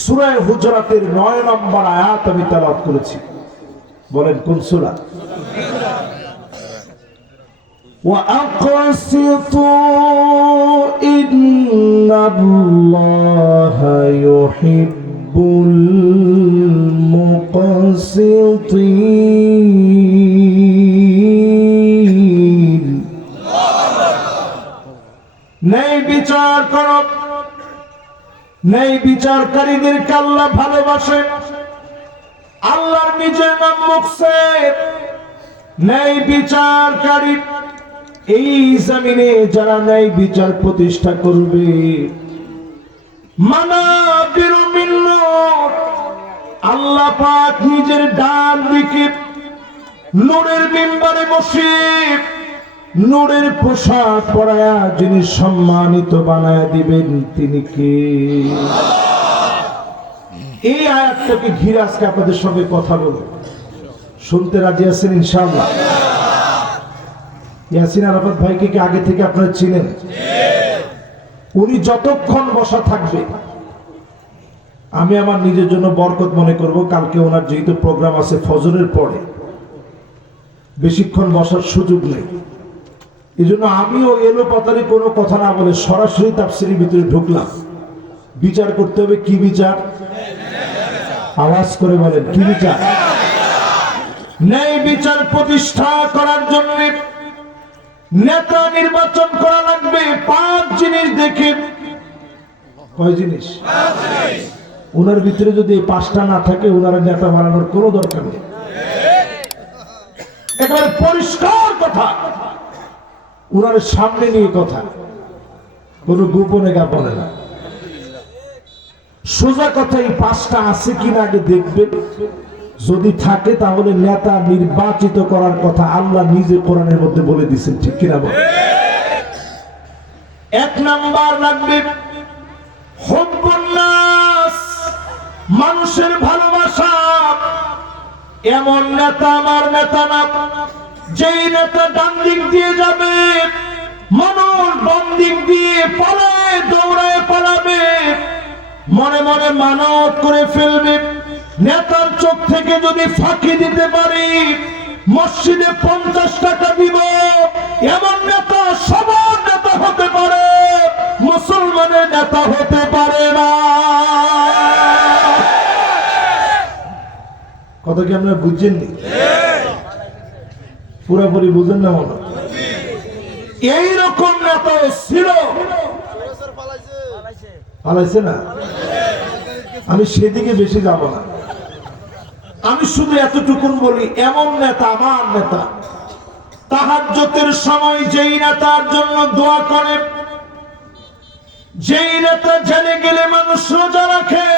সুরায় হুজরাতের নয় নম্বর আয়াত আমি তালাত করেছি বলেন কোন সুরা وأقسطوا إن الله يحب المقسطين ন্যায় বিচার কর ন্যায় বিচারকারীদেরকে আল্লাহ ভালোবাসে? আল্লাহর নিজের নাম মুকসেদ ন্যায় বিচারকারী এই জমিনে যারা ন্যায় বিচার প্রতিষ্ঠা করবে, মানা আল্লাহ পাক নিজের ডান দিকে নূরের মিম্বারে বসে নূরের পোশাক পরায়া যিনি সম্মানিত বানায় দিবেন, তিনি কে? এই আয়াতটাকে ঘিরে আজকে আপনাদের সঙ্গে কথা বলব। শুনতে রাজি আছেন ইনশাআল্লাহ? ইয়াসিন আরাফাত ভাইকে কি আগে থেকে আপনারা চিনেন? উনি যতক্ষণ বসা থাকবে, আমি আমার নিজের জন্য বরকত মনে করব, কালকে ওনার যেহেতু প্রোগ্রাম আছে ফজরের পরে। বেশিক্ষণ বসার সুযোগ নেই। এই জন্য আমিও এলো পাতারে কোনো কথা না বলে সরাসরি তাফসিরের ভিতরে ঢুকলাম। বিচার করতে হবে, কি বিচার? আওয়াজ করে বলেন, কি বিচার? ন্যায় বিচার প্রতিষ্ঠা করার জন্য নেতা নির্বাচন করা লাগবে, পাঁচ জিনিস দেখে। কয় জিনিস? ওনার ভিতরে যদি পাঁচটা না থাকে ওনার নেতা বানানোর কোনো দরকার নেই। একেবারে পরিষ্কার কথা। ওনার সামনে নিয়ে কথা। কোনো গোপনে গাপনে না। সোজা কথা এই পাঁচটা আছে কিনা আগে দেখবেন। যদি থাকে তাহলে নেতা নির্বাচিত করার কথা আল্লাহ নিজে কোরআনের মধ্যে বলে দিচ্ছেন ঠিক কিনা বল এক নাম্বার লাগবে মানুষের ভালোবাসা। এমন নেতা আমার নেতা না। যেই নেতা ডান দিক দিয়ে যাবে, মানুষ বাম দিক দিয়ে পালায়, দৌড়ায় পালাবে, মনে মনে মানত করে ফেলবে। নেতার চোখ থেকে যদি ফাঁকি দিতে পারি, মসজিদে পঞ্চাশ টাকা দিব, এমন নেতা সবার নেতা হতে পারে, মুসলমানের নেতা হতে পারে না। কথা কি আপনারা বুঝছেননি পুরোপুরি বুঝেন না মনে এইরকম নেতা ছিল। পালাইছে না? আমি সেদিকে বেশি যাব না। আমি শুধু এতটুকুন বলি, এমন নেতা, আমার নেতা। তাহাজ্জতের সময় যেই নেতার জন্য দোয়া করে, যেই নেতা জেনে গেলে মানুষ রোজা রাখে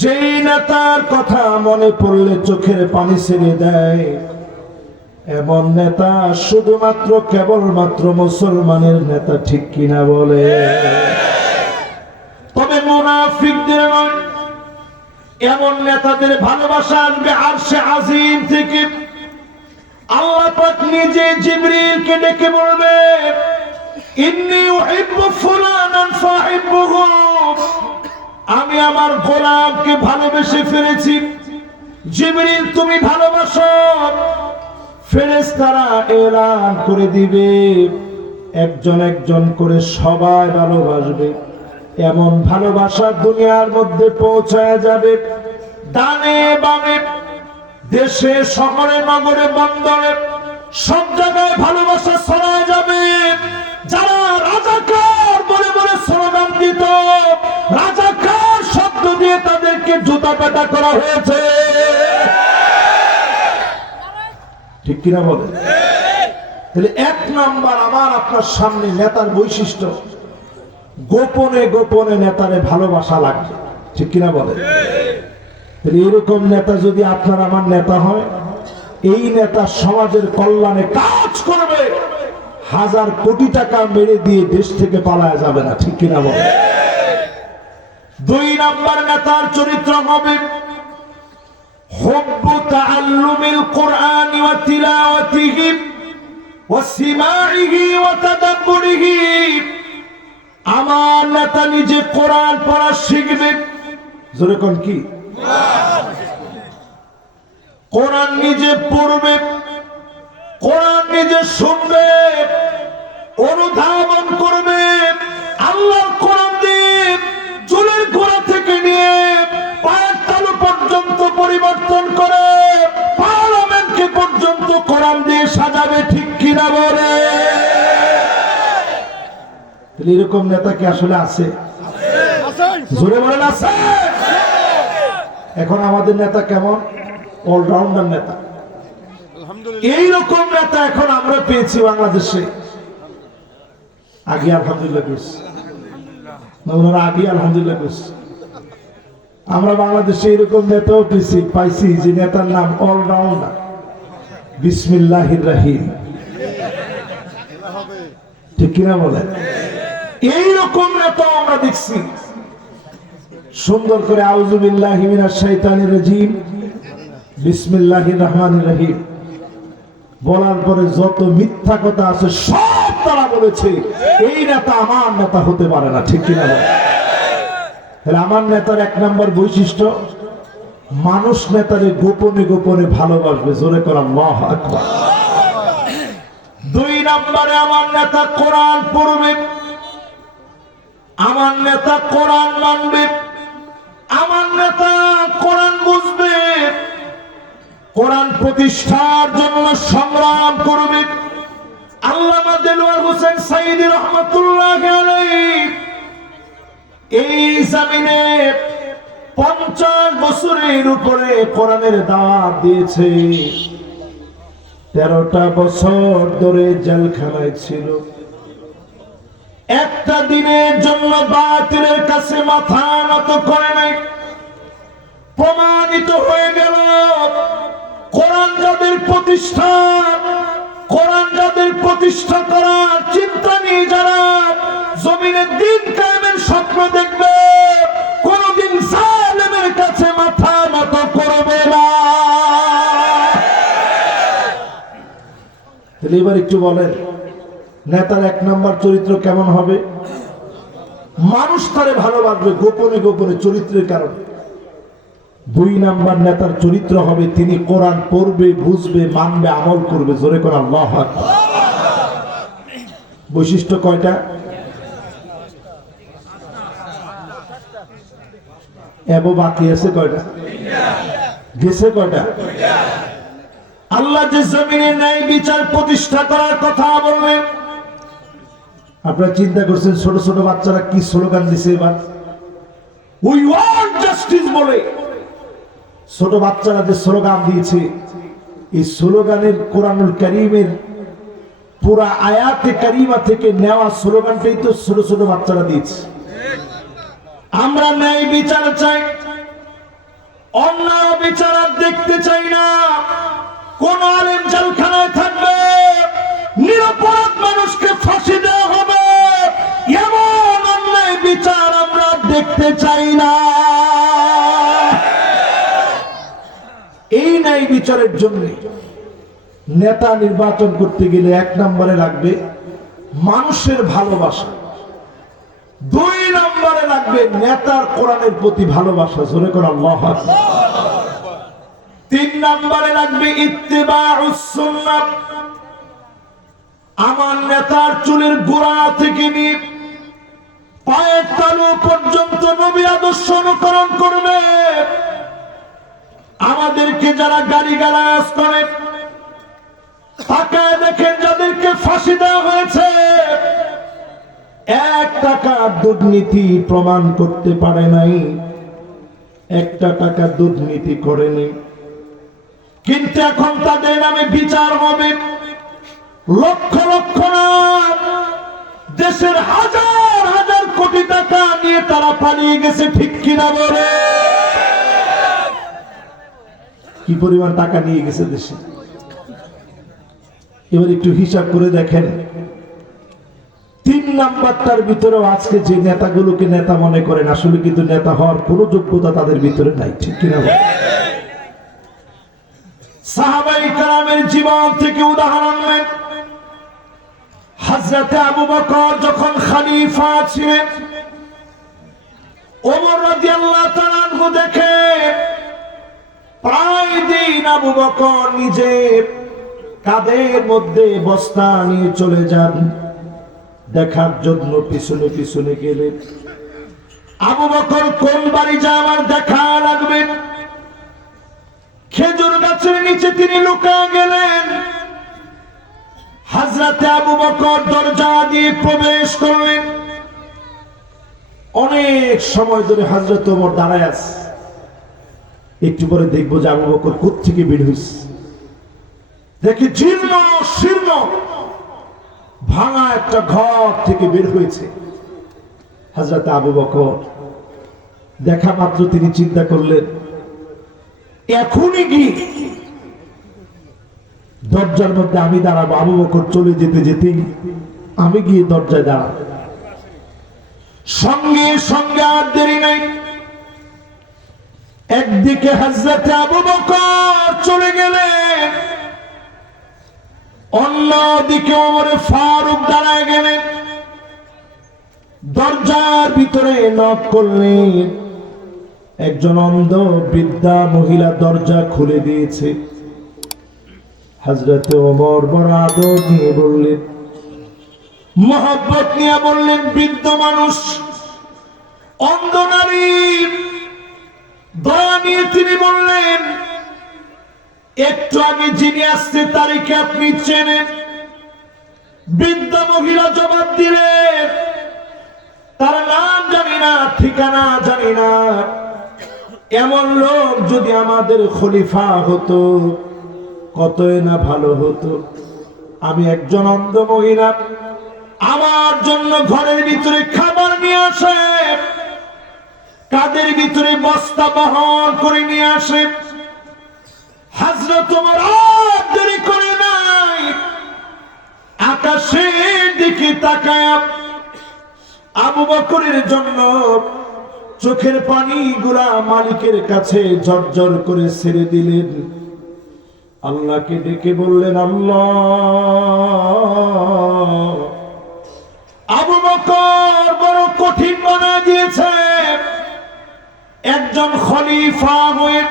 যেই নেতার কথা মনে পড়লে চোখের পানি ছেড়ে দেয়, এমন নেতা শুধুমাত্র কেবলমাত্র মুসলমানের নেতা ঠিক কিনা বলে? তবে মুনাফিকদের নয়, এমন নেতাদের ভালোবাসা আসবে আর সে আজিম থেকে। আল্লাহ পাক নিজে জিবরিলকে ডেকে বলবে, ইন্নী উহিব্বু ফুলানান ফাহিব্বুহু। আমি আমার গোলামকে ভালোবেসে ফেলেছি। জিবরিল, তুমি ভালোবাসো। ফেরেশতারা এলান করে দিবে। একজন একজন করে সবাই ভালোবাসবে। এমন ভালোবাসা দুনিয়ার মধ্যে পৌঁছায় যাবে। দানে বামে, দেশে, শহরে, নগরে, বন্দরে, সব জায়গায় ভালোবাসা ছড়ায় যাবে। তাদেরকে জুতা পেটা করা হয়েছে। ঠিক কিনা বলে তাহলে এক নাম্বার আমার আপনার সামনে নেতার বৈশিষ্ট্য, গোপনে গোপনে নেতারে ভালোবাসা লাগবে। ঠিক কিনা বলে এরকম নেতা যদি আপনার আমার নেতা হয়, এই নেতা সমাজের কল্যাণে কাজ করবে। হাজার কোটি টাকা মেরে দিয়ে দেশ থেকে পালায় যাবে না, ঠিক কিনা বলে দুই নাম্বার নেতার চরিত্র হবে حب تعلم القرآن وتلاوته وسماعه وتدبره আমার নেতা নিজে কোরআন পড়া শিখবে জোরে কোন কি কোরআন নিজে পড়বে কোরআন নিজে শুনবে তাহলে এরকম নেতা কি আসলে আছে? জোরে বলেন আছে। এখন আমাদের নেতা কেমন? অলরাউন্ডার নেতা। এইরকম নেতা এখন আমরা পেয়েছি বাংলাদেশে। আগে আলহামদুলিল্লাহ ওনারা আগে আলহামদুলিল্লাহ করছে। আমরা বাংলাদেশে এরকম নেতাও পেয়েছি পাইছি যে নেতার নাম অলরাউন্ডার বিসমিল্লাহির রাহিম। ঠিক কিনা বলে এইরকম নেতা আমরা দেখছি। সুন্দর করে আউজুবিল্লাহ রহমানির রহিম। বলার পরে যত মিথ্যা কথা আছে, সব তারা বলেছে, এই নেতা আমার নেতা হতে পারে না, ঠিক কিনা তাহলে আমার নেতার এক নম্বর বৈশিষ্ট্য, মানুষ নেতারে গোপনে গোপনে ভালোবাসবে, জোরে করা আকবার। দুই নম্বরে আমার নেতা কোরআন পড়বে। আমার নেতা কোরআন মানবে, আমার নেতা কোরআন বুঝবে, কোরআন প্রতিষ্ঠার জন্য সংগ্রাম করবে। আল্লামা দেলোয়ার হোসেন রহমতুল্লাহ এই জামিনে পঞ্চাশ বছরের উপরে কোরআনের দাওয়াত দিয়েছে। তেরোটা বছর ধরে জেলখানায় ছিল। একটা দিনের জন্য বাতিলের কাছে মাথা নত করে নাই। প্রমাণিত হয়ে গেল, কোরআন যাদের প্রতিষ্ঠা, কোরআন যাদের প্রতিষ্ঠা করার চিন্তা নিয়ে যারা জমিনের দিন কায়েমের স্বপ্ন দেখবে, কোনদিন সালেমের কাছে মাথা নত করবে না। এবার একটু বলেন নেতার এক নম্বর চরিত্র কেমন হবে? মানুষ তারে ভালোবাসবে গোপনে গোপনে চরিত্রের কারণে। দুই নাম্বার নেতার চরিত্র হবে, তিনি কোরআন পড়বে, বুঝবে, মানবে, আমল করবে। জোরে করে আল্লাহ বৈশিষ্ট্য কয়টা? এব বাকি আছে কয়টা? গেছে কয়টা? আল্লাহ যে জমিনে ন্যায় বিচার প্রতিষ্ঠা করার কথা বলবেন আপনারা চিন্তা করছেন, ছোট ছোট বাচ্চারা কি স্লোগান দিছে এবার? উই ওয়ান্ট জাস্টিস বলে। ছোট বাচ্চারা যে স্লোগান দিয়েছে, এই স্লোগানের কোরআনুল করিমের পুরা আয়াতে কারিমা থেকে নেওয়া স্লোগানটাই তো ছোট ছোট বাচ্চারা দিয়েছে। আমরা ন্যায় বিচার চাই, অন্যায় বিচার দেখতে চাই না। কোন আলেম জেলখানায় থাকবে, নিরপরাধ মানুষকে ফাঁসি দেওয়া দেখতে চাই না। এই ন্যায় বিচারের জন্য নেতা নির্বাচন করতে গেলে এক নম্বরে লাগবে মানুষের ভালোবাসা। দুই নম্বরে লাগবে নেতার কোরআনের প্রতি ভালোবাসা। জোরে করে আল্লাহ তিন নম্বরে লাগবে সুন্নাহ আমার নেতার চুলের গোড়া থেকে নিয়ে পায়ের তালু পর্যন্ত নবী আদর্শ অনুকরণ করবে। আমাদেরকে যারা গাড়ি গালাজ করে তাকায় দেখেন যাদেরকে ফাঁসি দেওয়া হয়েছে, এক টাকা দুর্নীতি প্রমাণ করতে পারে নাই, একটা টাকা দুর্নীতি করেনি। কিন্তু এখন তাদের নামে বিচার হবে। লক্ষ লক্ষ না, দেশের হাজার নিয়ে তারা পালিয়ে গেছে, ঠিক কিনা বলে? কি পরিমাণ টাকা নিয়ে গেছে দেশে? এবার একটু হিসাব করে দেখেন। তিন নাম্বারটার ভিতরেও আজকে যে নেতাগুলোকে নেতা মনে করেন, আসলে কিন্তু নেতা হওয়ার কোনো যোগ্যতা তাদের ভিতরে নাই, ঠিক কিনা? সাহাবাই কালামের জীবন থেকে উদাহরণ হাজরাতে আবু বকর যখন খালিফা ছিলেন ওমর রাদিয়াল্লাহু তাআলা আনহু দেখে, প্রায় দিন আবু বকর নিজে কাদের মধ্যে বস্তা নিয়ে চলে যান, দেখার জন্য পিছনে পিছনে গেলেন আবু বকর, কোন বাড়ি যা আমার দেখা লাগবে? খেজুর গাছের নিচে তিনি লুকা গেলেন। হাজরাতে আবু বকর দরজা দিয়ে প্রবেশ করলেন। অনেক সময় ধরে হাজরত ওমর দাঁড়ায় আছে। একটু পরে দেখব যে আবু বকর কোথেকে বের হয়েছে দেখি জীর্ণ শীর্ণ ভাঙা একটা ঘর থেকে বের হয়েছে। হাজরত আবু বকর, দেখা মাত্র তিনি চিন্তা করলেন, এখনই কি দরজার মধ্যে আমি দাঁড়াবো, আবু বকর চলে যেতে যেতেই আমি গিয়ে দরজায় দাঁড়াবো। সঙ্গে সঙ্গে আর দেরি নাই। একদিকে হাজরাতে আবু বকর চলে গেলেন, অন্যদিকে ওমরে ফারুক দাঁড়ায় গেলেন। দরজার ভিতরে নক করলেন। একজন অন্ধ বৃদ্ধা মহিলা দরজা খুলে দিয়েছে। হাজরাতে ওমর বড় আদর নিয়ে বললেন মহব্বত নিয়ে বললেন, বৃদ্ধ মানুষ, অন্ধ নারী। দয়া নিয়ে তিনি বললেন, একটু আগে যিনি আসছে তারিখে আপনি চেনেন। বৃদ্ধ মহিলা জবাব দিলেন, তার নাম জানি না, ঠিকানা জানি না। এমন লোক যদি আমাদের খলিফা হতো, কতই না ভালো হতো। আমি একজন অন্ধ মহিলা। আমার জন্য ঘরের ভিতরে খাবার নিয়ে আসে। কাদের ভিতরে বস্তা বহন করে নিয়ে আসে। হাজরত তোমার দেরি করে নাই। আকাশের দিকে তাকায়। আবু বকরের জন্য চোখের পানি গুলা মালিকের কাছে ঝরঝর করে ছেড়ে দিলেন। আল্লাহকে ডেকে বললেন, আল্লাহ। বকর বড় কঠিন বানা দিয়েছে। একজন খলিফা হয়ে,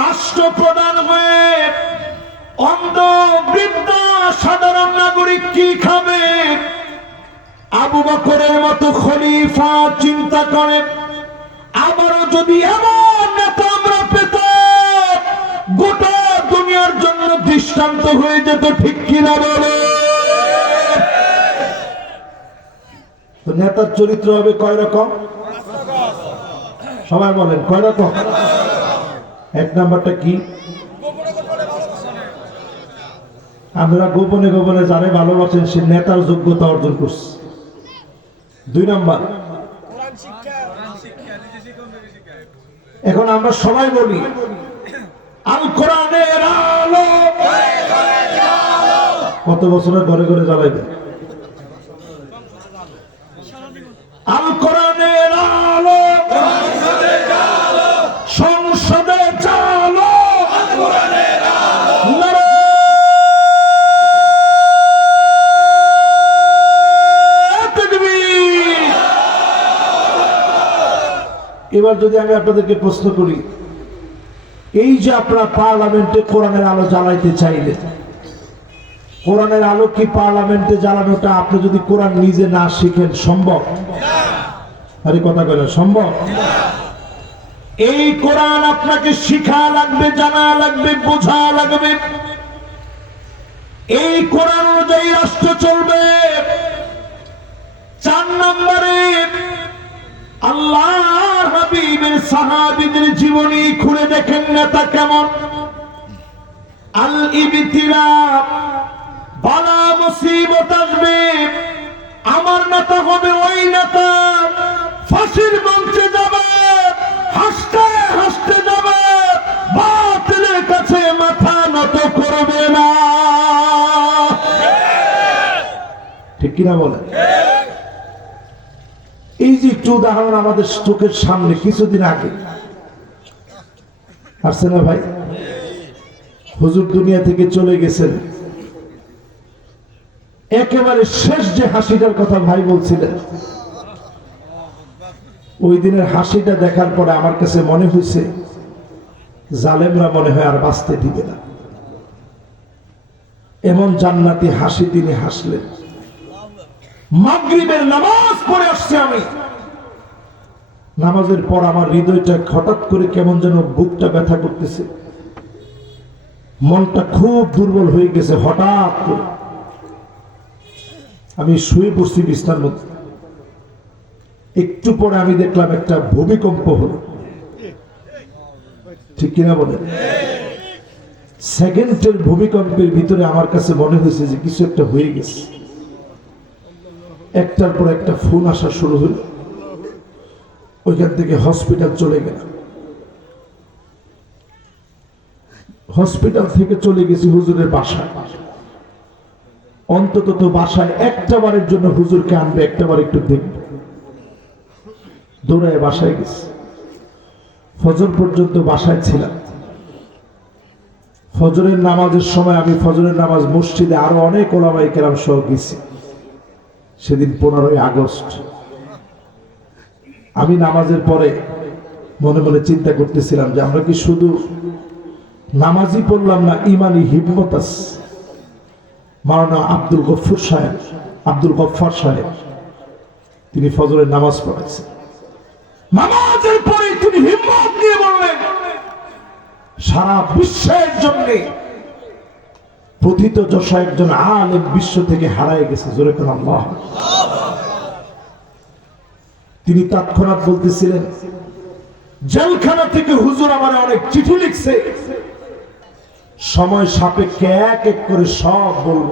রাষ্ট্রপ্রধান হয়ে অন্ধ বৃদ্ধ সাধারণ নাগরিক কি খাবে? আবু বকরের মতো খলিফা চিন্তা করে, আবারও যদি এমন নেতা আমরা পেতাম, গোটা দুনিয়ার জন্য দৃষ্টান্ত হয়ে যেত, ঠিক কিনা বলে? তো নেতার চরিত্র হবে কয় রকম? সবাই বলেন, কয় রকম? এক নাম্বারটা কি? আমরা গোপনে গোপনে যারে ভালোবাসেন, সে নেতার যোগ্যতা অর্জন করছে। দুই নাম্বার। এখন আমরা সবাই বলি, আল কোরআনের আলো। কত বছরের ঘরে ঘরে জ্বালাইবে এবার যদি আমি আপনাদেরকে প্রশ্ন করি, এই যে আপনারা পার্লামেন্টে কোরআনের আলো জ্বালাইতে চাইলে, কোরআনের আলো কি পার্লামেন্টে জ্বালানোটা আপনি যদি কোরআন নিজে না শিখেন সম্ভব? আরে কথা বলেন সম্ভব? এই কোরআন আপনাকে শিখা লাগবে, জানা লাগবে, বোঝা লাগবে। এই কোরআন অনুযায়ী রাষ্ট্র চলবে। চার নম্বরে আল্লাহ হাবিবের সাহাবিদের জীবনী খুলে দেখেন নেতা কেমন? আল ইবতিলা, বালা মুসিবত আসবে। আমার নেতা হবে ওই নেতা। ফাঁসির মঞ্চে যাবে, হাসতে হাসতে যাবে, বাতিলের কাছে মাথা নত করবে না। ঠিক কিনা বলে এই যে একটু উদাহরণ আমাদের চোখের সামনে কিছুদিন আগে। আসছে না ভাই? হুজুর দুনিয়া থেকে চলে গেছেন। একেবারে শেষ যে হাসিটার কথা ভাই বলছিলেন। ওই দিনের হাসিটা দেখার পরে আমার কাছে মনে হয়েছে, জালেমরা মনে হয় আর বাঁচতে দিবে না। এমন জান্নাতি হাসি তিনি হাসলেন। মাগরিবের নামাজ পড়ে আসছে আমি। নামাজের পর আমার হৃদয়টা হঠাৎ করে কেমন যেন বুকটা ব্যথা করতেছে। মনটা খুব দুর্বল হয়ে গেছে হঠাৎ করে। আমি শুয়ে পড়ছি বিছনার মধ্যে। একটু পরে আমি দেখলাম একটা ভূমিকম্প হলো। ঠিক কিনা বলেন সেকেন্ডের ভূমিকম্পের ভিতরে আমার কাছে মনে হয়েছে যে কিছু একটা হয়ে গেছে। একটার পর একটা ফোন আসা শুরু হলো। ওইখান থেকে হসপিটাল চলে গেলাম। হসপিটাল থেকে চলে গেছি হুজুরের বাসায়। অন্তত বাসায় একটা বারের জন্য হুজুরকে আনবে একটা বার একটু দেখবে। দৌড়ায় বাসায় গেছি। ফজর পর্যন্ত বাসায় ছিলাম। ফজরের নামাজের সময় আমি ফজরের নামাজ মসজিদে আরও অনেক ওলামাই কেরাম সহ গেছি। সেদিন পনেরোই আগস্ট। আমি নামাজের পরে মনে মনে চিন্তা করতেছিলাম যে আমরা কি শুধু নামাজই পড়লাম না ইমানি হিম্মত আছে। মাওলানা আব্দুল গফুর সাহেব, আব্দুল গফফার সাহেব, তিনি ফজরের নামাজ পড়েছেন। নামাজের পরে তিনি হিম্মত নিয়ে বললেন, সারা বিশ্বের জন্য প্রথিত যশা একজন আলেম বিশ্ব থেকে হারায় গেছে, জোরে আল্লাহ। তিনি তৎক্ষণাৎ বলতেছিলেন, জেলখানা থেকে হুজুর আমার অনেক চিঠি লিখছে, সময় সাপেক্ষে এক এক করে সব বলব,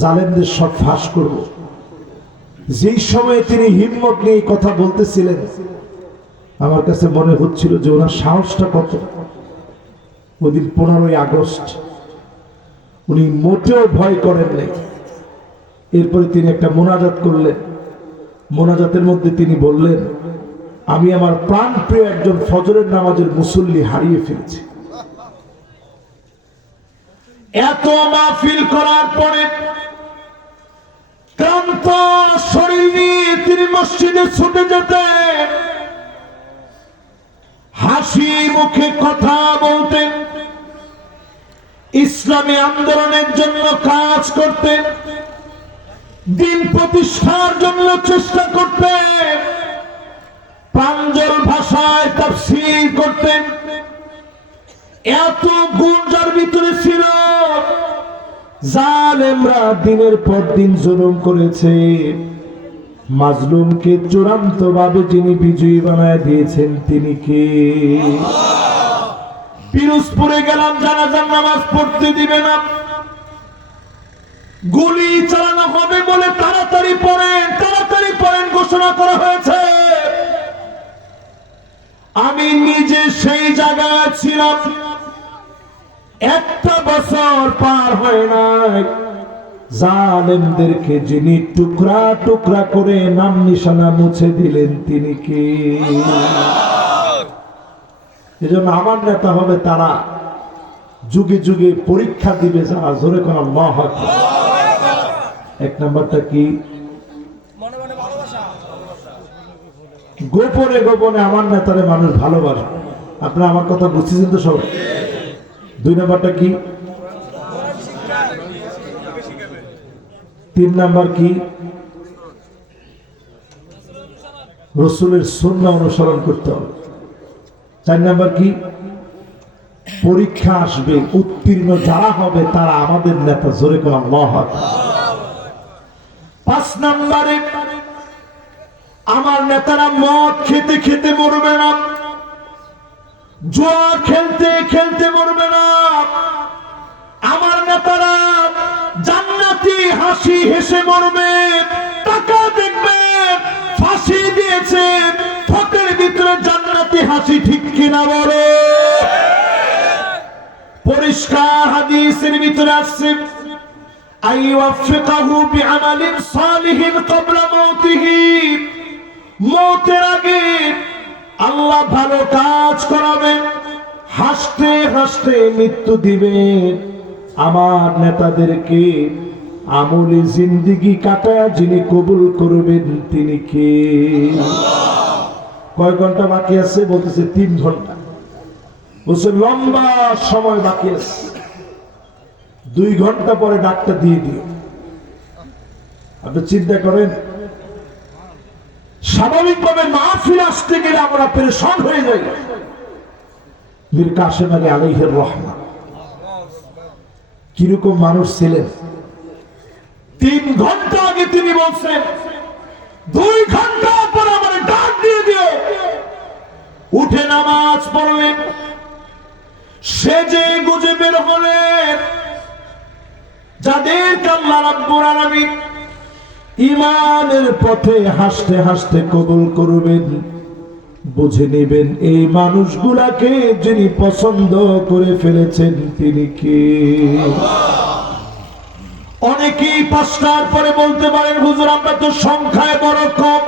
জালেমদের সব ফাঁস করব। যেই সময়ে তিনি হিম্মত নিয়ে কথা বলতেছিলেন, আমার কাছে মনে হচ্ছিল যে ওনার সাহসটা কত। ওদিন পনেরোই আগস্ট, উনি মোটেও ভয় করেন নাই। এরপরে তিনি একটা মোনাজাত করলেন। মোনাজাতের মধ্যে তিনি বললেন, আমি আমার প্রাণ প্রিয় একজন ফজরের নামাজের মুসল্লি হারিয়ে ফেলেছি। এত মাহফিল করার পরে ক্রান্ত শরীর নিয়ে তিনি মসজিদে ছুটে যেতেন। হাসি মুখে কথা বলতেন। ইসলামী আন্দোলনের জন্য কাজ করতেন। দিন প্রতিষ্ঠার জন্য চেষ্টা করতেন। প্রাঞ্জল ভাষায় তাফসীর করতেন। এত গুণ যার ভিতরে ছিল জালেমরা দিনের পর দিন জুলুম করেছে। মাজলুমকে চূড়ান্ত ভাবে যিনি বিজয়ী বানায় দিয়েছেন, তিনি কে? পিরোজপুরে গেলাম, জানাজার নামাজ পড়তে দিবে না। গুলি চালানো হবে বলে তাড়াতাড়ি পড়েন তাড়াতাড়ি পড়েন ঘোষণা করা হয়েছে। আমি নিজে সেই জায়গায় ছিলাম। একটা বছর পার হয় নাই। জালেমদেরকে যিনি টুকরা টুকরা করে নাম নিশানা মুছে দিলেন তিনি কে? এজন্য আমার নেতা হবে তারা। যুগে যুগে পরীক্ষা দিবে যারা জোরে কোন মহ এক নাম্বারটা কি? গোপনে গোপনে আমার নেতারে মানুষ ভালোবাসে। আপনারা আমার কথা বুঝতেছেন তো সবাই? দুই নাম্বারটা কি? তিন নাম্বার কি? রসুলের সন্না অনুসরণ করতে হবে। চার নাম্বার কি? পরীক্ষা আসবে, উত্তীর্ণ যারা হবে তারা আমাদের নেতা, জোরে করে আল্লাহ পাঁচ নাম্বারে, আমার নেতারা মদ খেতে খেতে মরবে না। জুয়া খেলতে খেলতে মরবে না। আমার নেতারা জান্নাতি হাসি হেসে মরবে। টাকা দেখবে, ফাঁসি দিয়েছে। ঠকের ভিতরে জান্নাতি হাসি ঠিক কিনা বলে? পরিষ্কার হাদিসের ভিতরে আসছে আইওয়াফিকাহু বিআমালিন সালিহিন ক্বাবলা মাউতিহি মৌতের আগে আল্লাহ ভালো কাজ করাবেন হাসতে হাসতে মৃত্যু দিবেন আমার নেতাদেরকে আমলি জিন্দিগি কাটায় যিনি কবুল করবেন তিনি কে? কয় ঘণ্টা বাকি আছে? বলতেছে তিন ঘণ্টা। বলছে, লম্বা সময় বাকি আছে। দুই ঘণ্টা পরে ডাক্তার দিয়ে দিও। আপনি চিন্তা করেন স্বাভাবিকভাবে মাহফিল আসতে গেলে আমরা পেরেশান হয়ে যাই। মীর কাশেম আলী আলাইহের রহমান। কীরকম মানুষ ছিলেন? তিন ঘণ্টা আগে তিনি বলছেন, দুই ঘণ্টা পর আমার ডাক দিয়ে দিও উঠে নামাজ পড়লেন সেজে গুজে বের হলেন। যাদের কাল্লা রাব্বুল আলামিন ইমানের পথে হাসতে হাসতে কবুল করবেন। বুঝে নেবেন এই মানুষগুলাকে যিনি পছন্দ করে ফেলেছেন, তিনি কে? অনেকেই পাঁচটার পরে বলতে পারেন, হুজুর, আমরা তো সংখ্যায় বড় কম।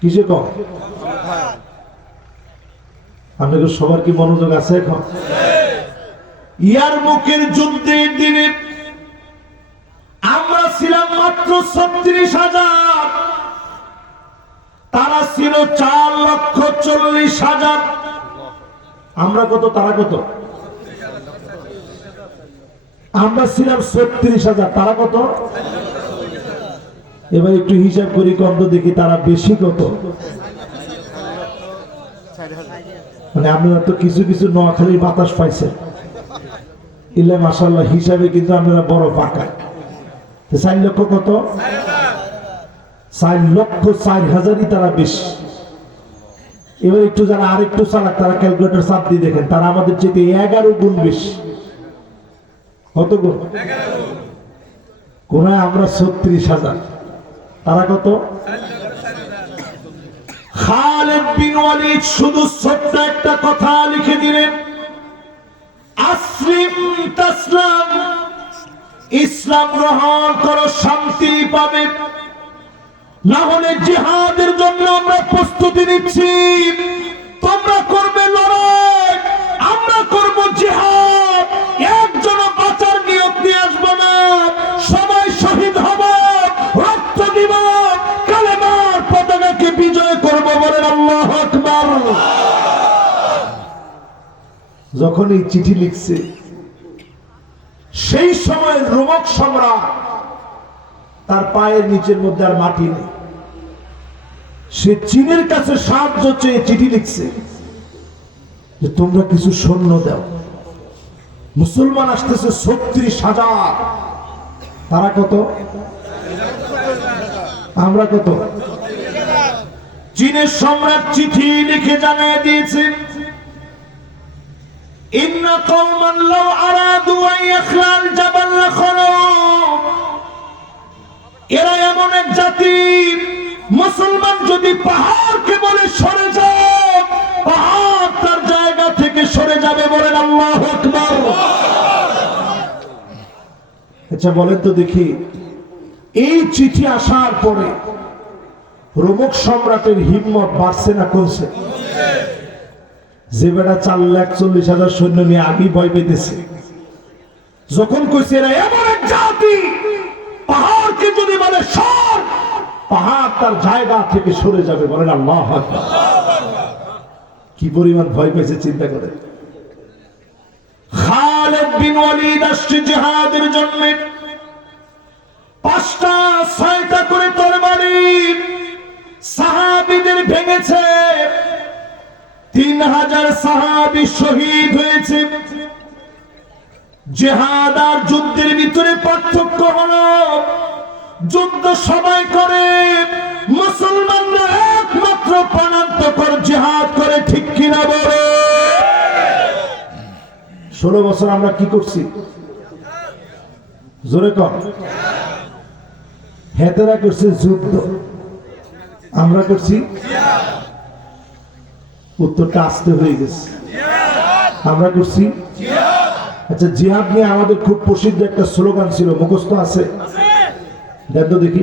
কিসে কম? আপনাদের সবার কি মনোযোগ আছে এখন? ইয়ার মুখের যুদ্ধের দিনে আমরা ছিলাম মাত্র ছত্রিশ হাজার। তারা ছিল চার লক্ষ চল্লিশ হাজার। আমরা কত, তারা কত? আমরা ছিলাম ছত্রিশ হাজার। তারা কত? এবার একটু হিসাব করি কত দেখি তারা বেশি কত। মানে আপনারা তো কিছু কিছু নোয়াখালী বাতাস পাইছেন। ইলে মাসাল্লাহ হিসাবে কিন্তু আপনারা বড় পাকা। তো চার লক্ষ কত? চার লক্ষ চার হাজারই তারা বেশি। এবার একটু যারা আরেকটু চালাক, তারা ক্যালকুলেটর চাপ দিয়ে দেখেন, তারা আমাদের চেয়ে এগারো গুণ বেশি। কত গুণ? কোন আমরা ছত্রিশ হাজার। তারা কত? শুধু ছোট্ট একটা কথা লিখে দিলেন আসলিম তাসলাম ইসলাম গ্রহণ করো, শান্তি পাবে। না হলে জিহাদের জন্য আমরা প্রস্তুতি নিচ্ছি। তোমরা করবে লড়াই, আমরা করব জিহাদ। একজন বাঁচার নিয়োগ দিয়ে আসব না। সবাই শহীদ হব, রক্ত দিব, কালেমার পতাকাকে বিজয় করব বলেন আল্লাহ আকবার। যখন এই চিঠি লিখছে সেই সময় রোমক সম্রাট, তার পায়ের নিচের মধ্যে আর মাটি নেই। সে চীনের কাছে সাহায্য চেয়ে চিঠি লিখছে যে, তোমরা কিছু সৈন্য দাও। মুসলমান আসতেছে ছত্রিশ হাজার। তারা কত? আমরা কত? চীনের সম্রাট চিঠি লিখে জানিয়ে দিয়েছে إن قوما لو أرادوا أن يخلع الجبل لخلوا এরা এমন এক জাতি মুসলমান যদি পাহাড়কে বলে সরে যাও পাহাড় তার জায়গা থেকে সরে যাবে বলেন আল্লাহ আকবার আচ্ছা বলেন তো দেখি এই চিঠি আসার পরে রোমক সম্রাটের হিম্মত বাড়ছে না কমছে যে বেটা চার লাখ চল্লিশ হাজার সৈন্য নিয়ে আগেই ভয় পেতেছে। যখন কইছে এরা এমন এক জাতি, পাহাড়কে যদি বলে সর, পাহাড় তার জায়গা থেকে সরে যাবে, বলেন আল্লাহ। কি পরিমাণ ভয় পেয়েছে, চিন্তা করে খালেদ বিন ওয়ালিদ আসছে জিহাদের জন্য। পাঁচটা, ছয়টা করে তরবারি সাহাবিদের ভেঙেছে। তিন হাজার সাহাবি শহীদ হয়েছে। জেহাদ আর যুদ্ধের ভিতরে পার্থক্য হলো, যুদ্ধ সবাই করে, মুসলমানরা একমাত্র প্রাণান্তকর জেহাদ করে, ঠিক কিনা বলে? ষোলো বছর আমরা কি করছি? জোরে কর হেতেরা করছে যুদ্ধ। আমরা করছি উত্তরটা আসতে হয়ে গেছে। আমরা করছি? আচ্ছা জিহাদ নিয়ে আমাদের খুব প্রসিদ্ধ একটা স্লোগান ছিল, মুখস্থ আছে? তো দেখি।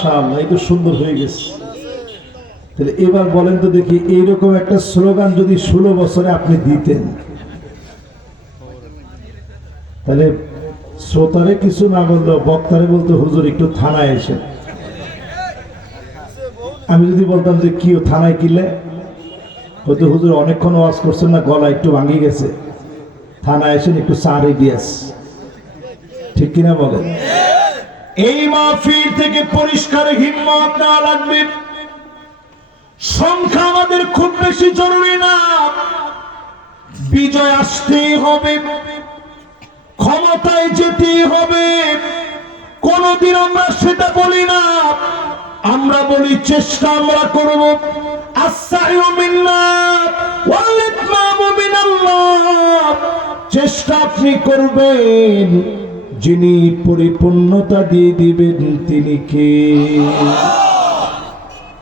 মাশাআল্লাহ তো সুন্দর হয়ে গেছে। তাহলে এবার বলেন তো দেখি, এইরকম একটা স্লোগান যদি ষোলো বছরে আপনি দিতেন। তাহলে শ্রোতারে কিছু না বলল বক্তারে বলতো হুজুর একটু থানায় এসে। আমি যদি বলতাম যে কি থানায় কিলে? হয়তো হুজুর, অনেকক্ষণ ওয়াজ করছেন না, গলা একটু ভাঙি গেছে। থানায় এসে একটু সারে দিয়াস ঠিক কিনা বলেন? এই মাহফিল থেকে পরিষ্কার হিম্মত না লাগবে। সংখ্যা আমাদের খুব বেশি জরুরি না। বিজয় আসতেই হবে। ক্ষমতায় যেতেই হবে। কোনদিন আমরা সেটা বলি না। আমরা বলি চেষ্টা আমরা করব। চেষ্টা আপনি করবেন। যিনি পরিপূর্ণতা দিয়ে দিবেন, তিনি কে?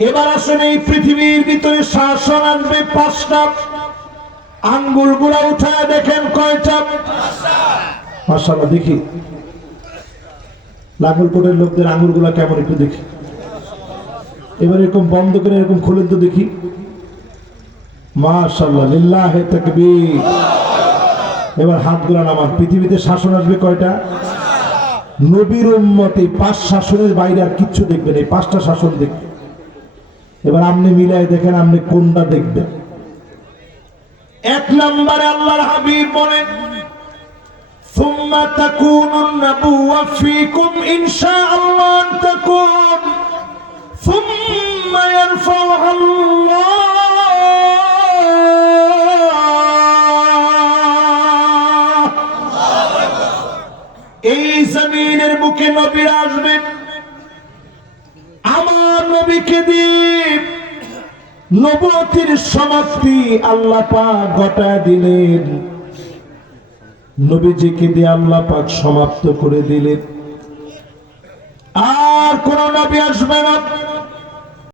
এবার আসলে এই পৃথিবীর ভিতরে শাসন আসবে পাঁচটা। আঙ্গুলগুলা উঠায় দেখেন কয়টা? মাসাল্লাহ দেখি। লাঙ্গলকোটের লোকদের আঙ্গুলগুলা কেমন একটু দেখি। এবার এরকম বন্ধ করে এরকম খুলেন তো দেখি। মাশাল্লাহ লিল্লাহ তাকবীর। এবার হাত গুলা নামান পৃথিবীতে শাসন আসবে কয়টা নবীর উম্মতে পাঁচ শাসনের বাইরে আর কিচ্ছু দেখবেন এই পাঁচটা শাসন দেখবেন এবার আপনি মিলাই দেখেন আপনি কোনটা দেখবেন এক নম্বরে আল্লাহর হাবিব বলেন ثم تكون النبوة فيكم إن شاء الله أن تكون ثم يرفعها الله বুকে নবীর আসবেন আমার নবীকে দিয়ে নবতির সমাপ্তি আল্লাহ পাক ঘটা দিলেন। নবীজিকে দিয়ে আল্লাহ পাক সমাপ্ত করে দিলেন? আর কোন নবী আসবে না।